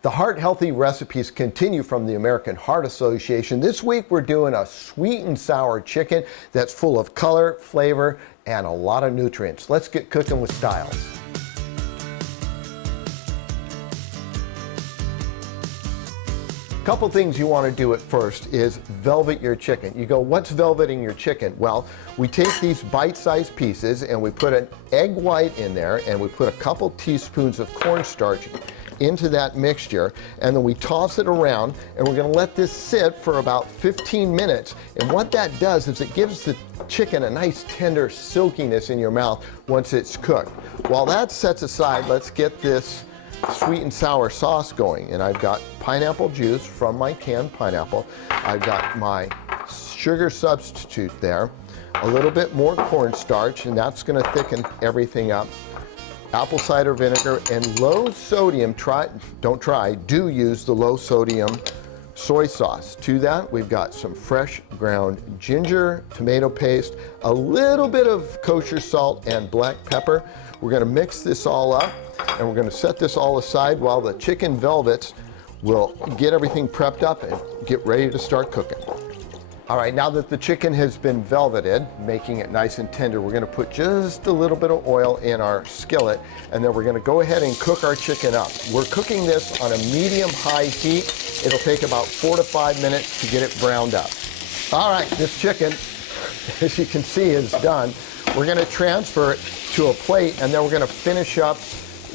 The Heart Healthy recipes continue from the American Heart Association. This week we're doing a sweet and sour chicken that's full of color, flavor, and a lot of nutrients. Let's get cooking with Styles. Couple things you want to do at first is velvet your chicken. You go, what's velveting your chicken? Well, we take these bite-sized pieces and we put an egg white in there and we put a couple teaspoons of cornstarch into that mixture, and then we toss it around, and we're going to let this sit for about 15 minutes. And what that does is it gives the chicken a nice tender silkiness in your mouth once it's cooked. While that sets aside, let's get this sweet and sour sauce going. And I've got pineapple juice from my canned pineapple. I've got my sugar substitute there, a little bit more cornstarch, and that's going to thicken everything up. Apple cider vinegar and low sodium, do use the low sodium soy sauce. To that, we've got some fresh ground ginger, tomato paste, a little bit of kosher salt and black pepper. We're going to mix this all up, and we're going to set this all aside while the chicken velvets. We'll get everything prepped up and get ready to start cooking. All right, now that the chicken has been velveted, making it nice and tender, we're going to put just a little bit of oil in our skillet, and then we're going to go ahead and cook our chicken up. We're cooking this on a medium-high heat. It'll take about 4 to 5 minutes to get it browned up. All right, this chicken, as you can see, is done. We're going to transfer it to a plate, and then we're going to finish up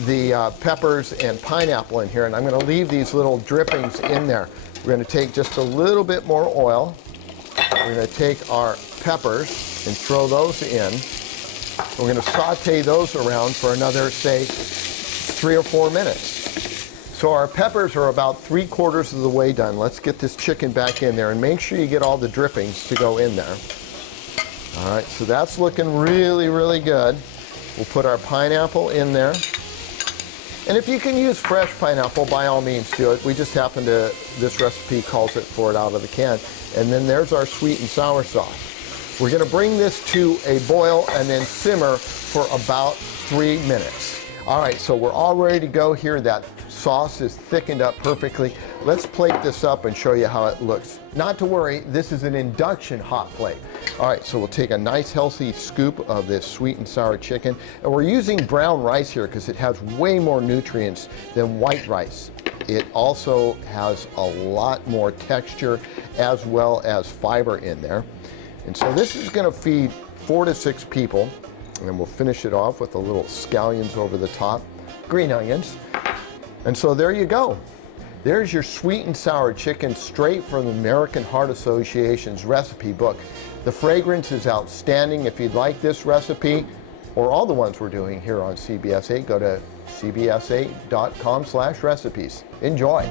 the peppers and pineapple in here, and I'm going to leave these little drippings in there. We're going to take just a little bit more oil. We're going to take our peppers and throw those in. We're going to saute those around for another, say, 3 or 4 minutes. So our peppers are about 3/4 of the way done. Let's get this chicken back in there and make sure you get all the drippings to go in there. All right, so that's looking really, really good. We'll put our pineapple in there. And if you can use fresh pineapple, by all means do it. We just happen to, this recipe calls it for it out of the can. And then there's our sweet and sour sauce. We're going to bring this to a boil and then simmer for about 3 minutes. All right, so we're all ready to go here. That sauce is thickened up perfectly. Let's plate this up and show you how it looks. Not to worry, this is an induction hot plate. All right, so we'll take a nice healthy scoop of this sweet and sour chicken. And we're using brown rice here because it has way more nutrients than white rice. It also has a lot more texture as well as fiber in there. And so this is going to feed 4 to 6 people. And we'll finish it off with a little scallions over the top, green onions. And so there you go. There's your sweet and sour chicken straight from the American Heart Association's recipe book. The fragrance is outstanding. If you'd like this recipe or all the ones we're doing here on CBS 8, go to cbs8.com/recipes. Enjoy.